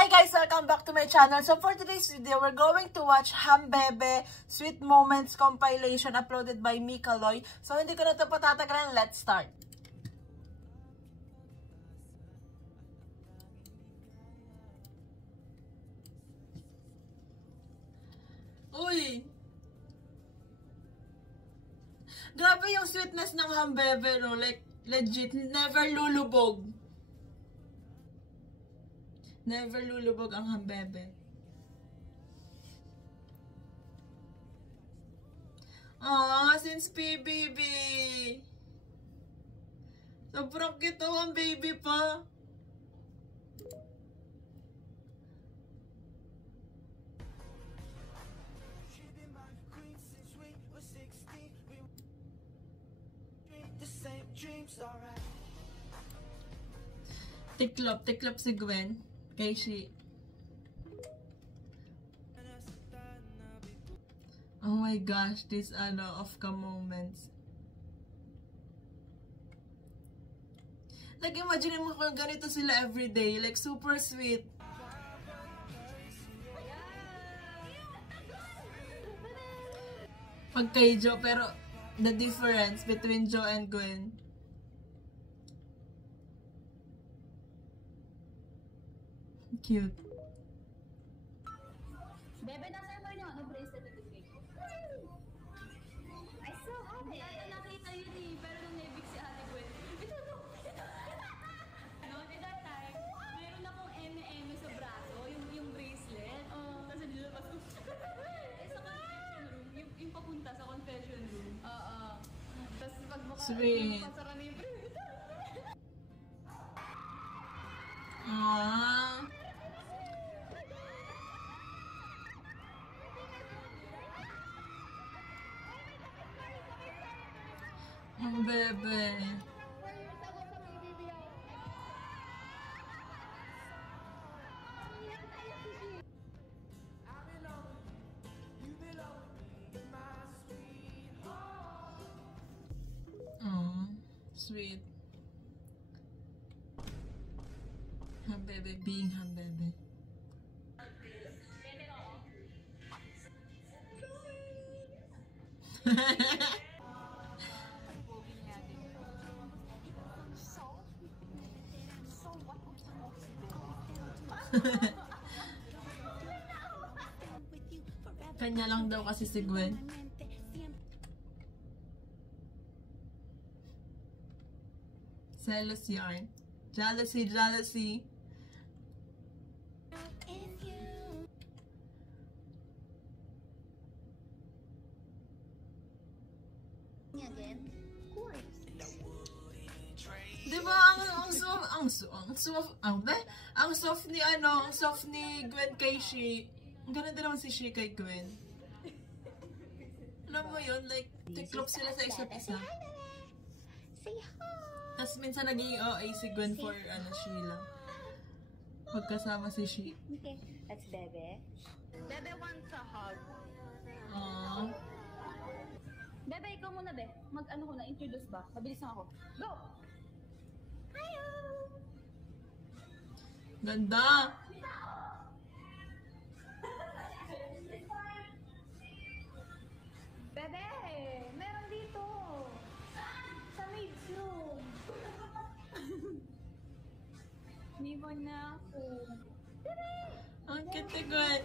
Hi guys! Welcome back to my channel. So for today's video, we're going to watch Hambebe Sweet Moments compilation uploaded by Mika Loy. So hindi ko na ito patatagalan. Let's start! Uy! Grabe yung sweetness ng Hambebe, no? Like, legit, never lulubog. Never lulubog ang Hambebe. Ah, since PBB. Sobrang cute ang baby pa. Tiklop si Gwen. Kay Shi. Oh my gosh, these off-cam moments. Like, imagine mo kung ganito sila everyday. Like, super sweet. Pag kay Jo, pero the difference between Jo and Gwen. Cute. Bebe, nasa mo yung bracelet na bigay ko. I still have it. Nakita yun eh, pero nung naibig si Ate Gwen. Ito. At that time, mayroon akong eme sa braso, yung bracelet. Tapos nilabas ko. Yung papunta sa confession room. Tapos pag sweet. pasara na yung bracelet. Ang bebe. Oh, sweet. Hambebe being Hambebe. Kanya lang daw kasi si Gwen. Jealous yarn. Jealousy. Diba ang soft ni Gwen kay Shi. Ang ganda naman si Shi kay Gwen. Alam mo yun, like, tiklop sila sa isa't isa. Tapos minsan naging OA si Gwen for Sheila. Pagkasama si Shi. Okay, that's Bebe. Bebe wants a hug. Aww. Bebe, ikaw muna, Be. Mag-ano ko na, introduce ba? Mabilis na ako. Go! Hiyo! Ganda! Bebe! Meron dito! Sa maid's room! Niwan na ako. Bebe! Ang cute ni Gwen.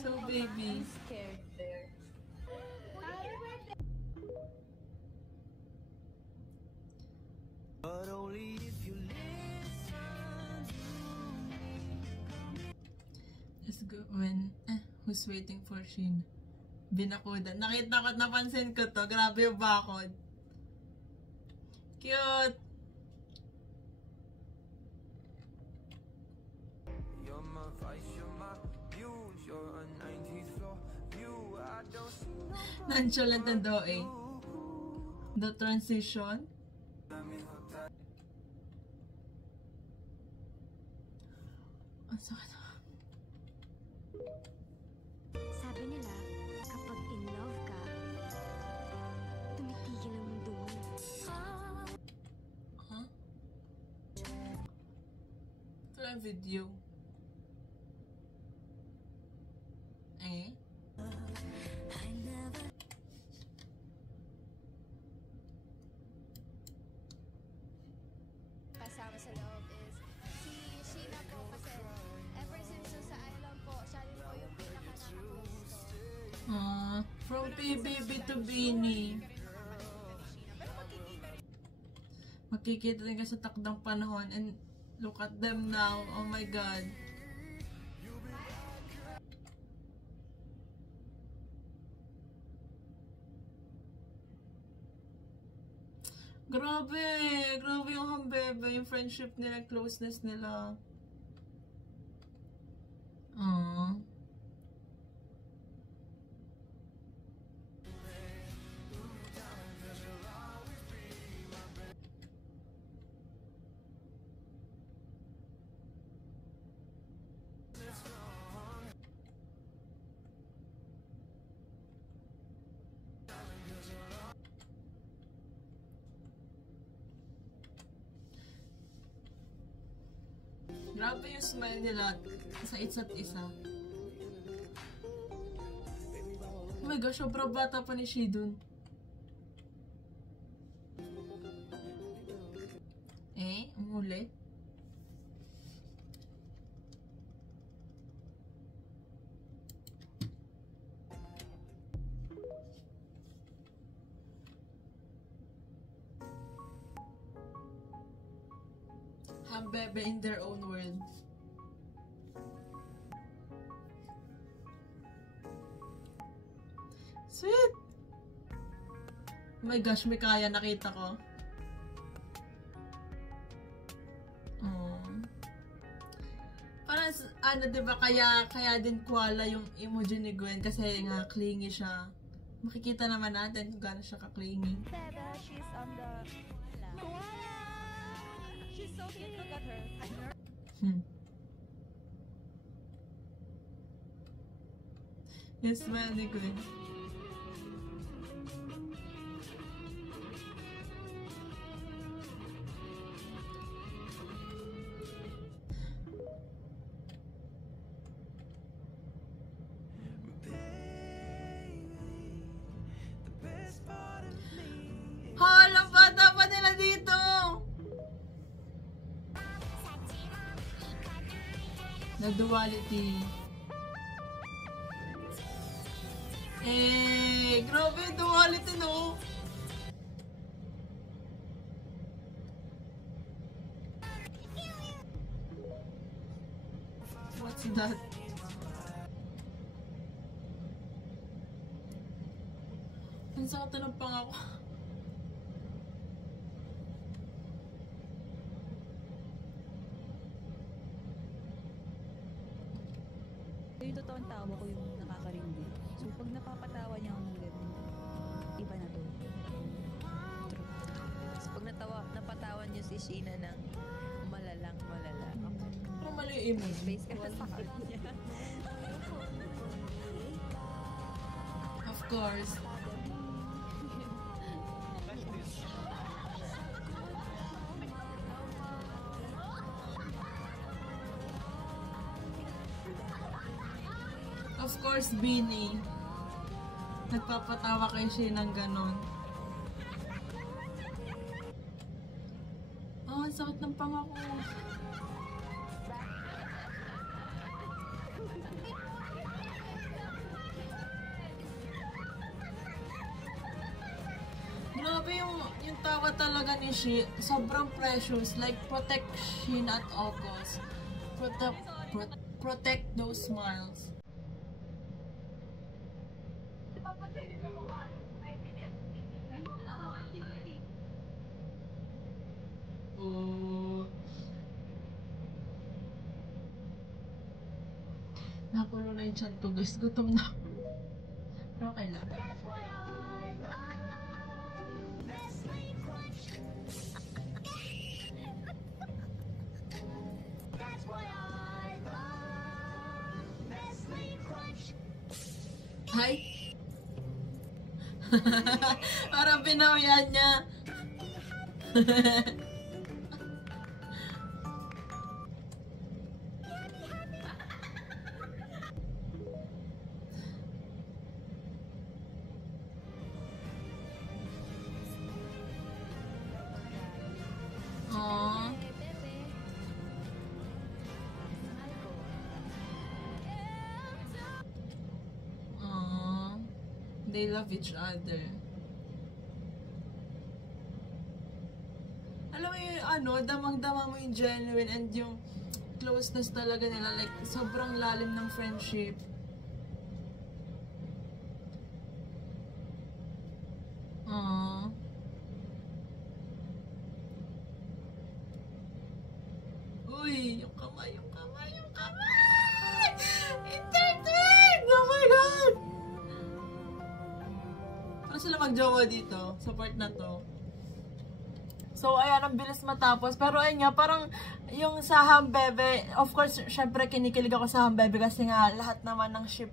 So baby. I'm scared there. But only if you listen to me. Let's go. Who's waiting for Shin? Binakudan. Nakita ko, napansin ko to. Grabe yung bakod. Cute! You're my vice, you're my muse, you're a 90s floor view. I don't see no Nonchalant na daw eh. The transition. Ang sakit. Sabi nila, kapag in love ka, tumitigil ang mundo mo. Huh? lang video. Eh? Kasama sa loob is si Sheena po kasi ever since sa island po, siya rin po yung pinaka-nakapost ko. From PBB to Beanie. Makikita din ka sa takdang panahon and look at them now. Oh my God. Grabe! Grabe yung hambebe, yung friendship nila, closeness nila. Aww. Grabe yung smile nila sa isa't isa. Oh my gosh, sobrang bata pa ni Shidun. Eh, umuli. Hambebe in their own world. Sweet! Oh my gosh, may kaya nakita ko. Oh. Parang, ano, diba, kaya din kuwala yung emoji ni Gwen kasi nga clingy siya. Makikita naman natin kung gaano siya ka-clingy. Bebe, she's on the... Koala! She's so cute, look at her. Yes, smile ni Gwen. Halang bata pa nila dito! The duality. Eh, grabe yung duality, no? What's that? Ang sakit ng pangako. Yung totoong tawa ko yung nakakarindi. So, pag napapatawa niya ako ng ganun, iba na to. True. Tapos pag napatawan niyo si Sheena ng malala. Pero mali yung emoji. Space ka sa kanya. Of course. Of course, Beanie. Nagpapatawa kay Shane ng ganon. Oh, ang sakit ng pangako. Grabe yung tawa talaga ni Shane. Sobrang precious. Like, protect Shane at all costs. Protect those smiles. Napuno na yung chan ko, guys. Gutom na. Pero okay lang. Hi! Parang pinawian niya. they love each other. Alam mo yung ano, damang-dama mo yung genuine and yung closeness talaga nila. Like, sobrang lalim ng friendship. Aww. Uy, yung kamay, yung kamay, yung kamay! Entertain! Oh my God! Paano sila mag-jowa dito? Sa part na to. So, ayan, ang bilis matapos. Pero ayun nga, parang yung sa Hambebe, of course, syempre kinikilig ako sa Hambebe kasi nga lahat naman ng ship,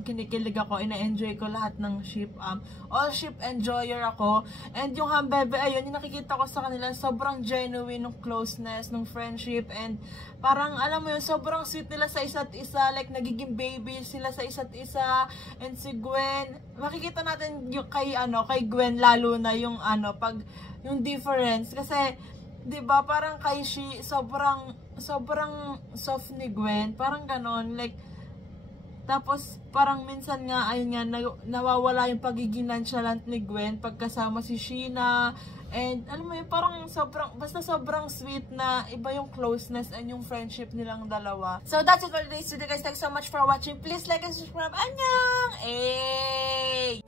kinikilig ako, ina-enjoy ko lahat ng ship. All ship enjoyer ako. And yung Hambebe, ayun, yung nakikita ko sa kanila, sobrang genuine ng closeness, ng friendship, and parang, alam mo yun, sobrang sweet nila sa isa't isa, like, nagiging baby sila sa isa't isa. And si Gwen, makikita natin yung kay Gwen, lalo na yung pag yung difference kasi 'di ba parang kay sobrang soft ni Gwen, parang ganon, like tapos parang minsan nga ayun nga nawawala yung pagiging nonchalant ni Gwen pagkasama si Sheena, and alam mo yun, parang sobrang sweet na iba yung closeness and yung friendship nilang dalawa. So that's it for today's video guys. Thanks so much for watching. Please like and subscribe. Annyeong! Hey!